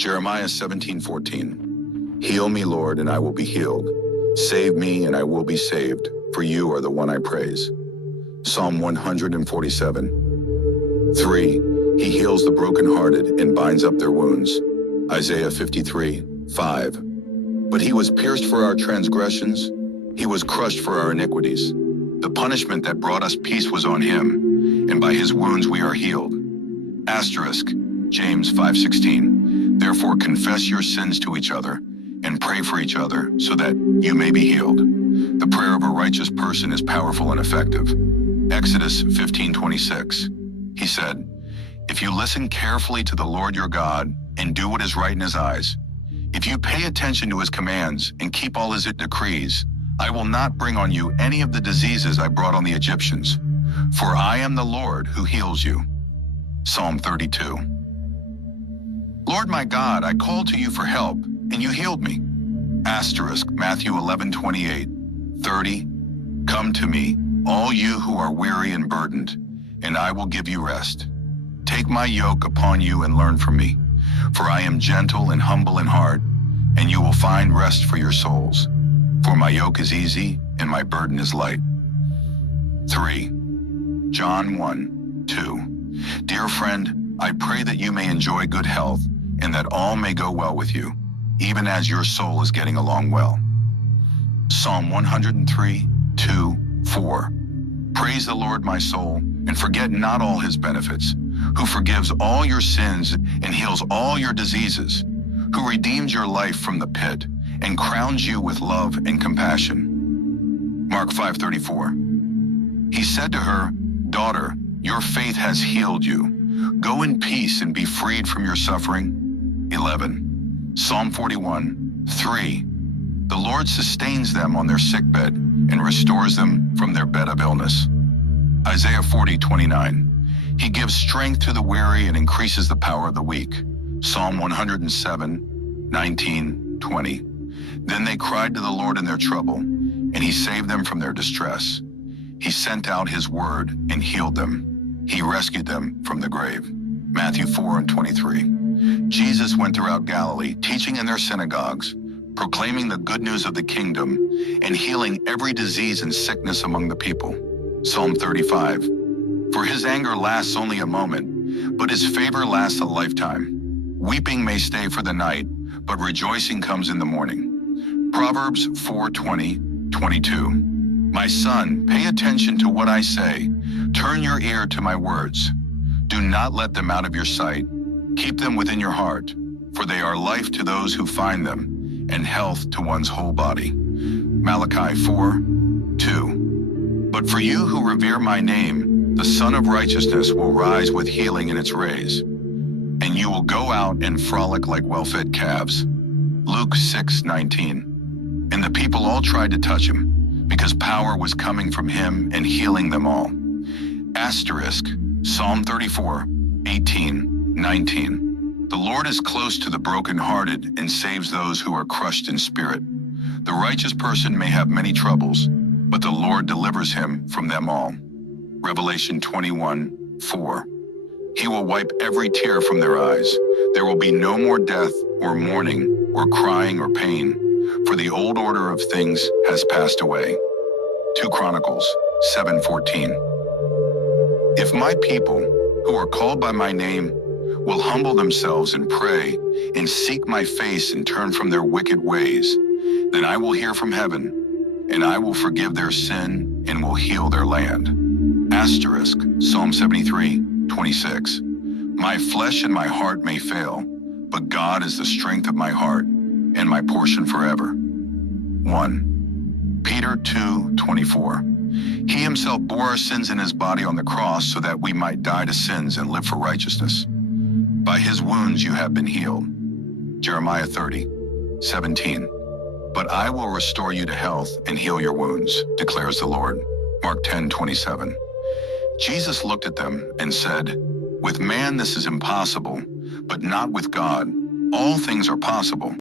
Jeremiah 17:14. Heal me, Lord, and I will be healed. Save me, and I will be saved, for you are the one I praise. Psalm 147:3. He heals the brokenhearted and binds up their wounds. Isaiah 53:5. But he was pierced for our transgressions, he was crushed for our iniquities. The punishment that brought us peace was on him, and by his wounds we are healed. Asterisk, James 5:16. Therefore confess your sins to each other and pray for each other so that you may be healed. The prayer of a righteous person is powerful and effective. Exodus 15:26. He said, if you listen carefully to the Lord your God and do what is right in his eyes, if you pay attention to his commands and keep all his decrees, I will not bring on you any of the diseases I brought on the Egyptians, for I am the Lord who heals you. Psalm 32. Lord my God, I called to you for help, and you healed me. Asterisk, Matthew 11:28, 30. Come to me, all you who are weary and burdened, and I will give you rest. Take my yoke upon you and learn from me, for I am gentle and humble in heart, and you will find rest for your souls. For my yoke is easy and my burden is light. 3. John 1:2. Dear friend, I pray that you may enjoy good health and that all may go well with you, even as your soul is getting along well. Psalm 103:2-4. Praise the Lord, my soul, and forget not all his benefits, who forgives all your sins and heals all your diseases, who redeems your life from the pit and crowns you with love and compassion. Mark 5:34. He said to her, Daughter, your faith has healed you. Go in peace and be freed from your suffering. 11. Psalm 41:3. The Lord sustains them on their sickbed and restores them from their bed of illness. Isaiah 40:29. He gives strength to the weary and increases the power of the weak. Psalm 107:19-20. Then they cried to the Lord in their trouble, and he saved them from their distress. He sent out his word and healed them. He rescued them from the grave. Matthew 4:23. Jesus went throughout Galilee, teaching in their synagogues, proclaiming the good news of the kingdom, and healing every disease and sickness among the people. Psalm 35. For his anger lasts only a moment, but his favor lasts a lifetime. Weeping may stay for the night, but rejoicing comes in the morning. Proverbs 4:20-22. My son, pay attention to what I say. Turn your ear to my words. Do not let them out of your sight. Keep them within your heart, for they are life to those who find them, and health to one's whole body. Malachi 4:2. But for you who revere my name, the Son of Righteousness will rise with healing in its rays, and you will go out and frolic like well-fed calves. Luke 6:19. And the people all tried to touch him, because power was coming from him and healing them all. Asterisk, Psalm 34:18-19. The Lord is close to the brokenhearted and saves those who are crushed in spirit. The righteous person may have many troubles, but the Lord delivers him from them all. Revelation 21:4. He will wipe every tear from their eyes. There will be no more death or mourning or crying or pain, for the old order of things has passed away. 2 Chronicles 7:14. If my people, who are called by my name, will humble themselves and pray and seek my face and turn from their wicked ways, then I will hear from heaven, and I will forgive their sin and will heal their land. Asterisk, Psalm 73:26. My flesh and my heart may fail, but God is the strength of my heart and my portion forever. 1. Peter 2:24. He himself bore our sins in his body on the cross so that we might die to sins and live for righteousness. By his wounds you have been healed. Jeremiah 30:17. But I will restore you to health and heal your wounds, declares the Lord. Mark 10:27. Jesus looked at them and said, with man this is impossible, but not with God. All things are possible.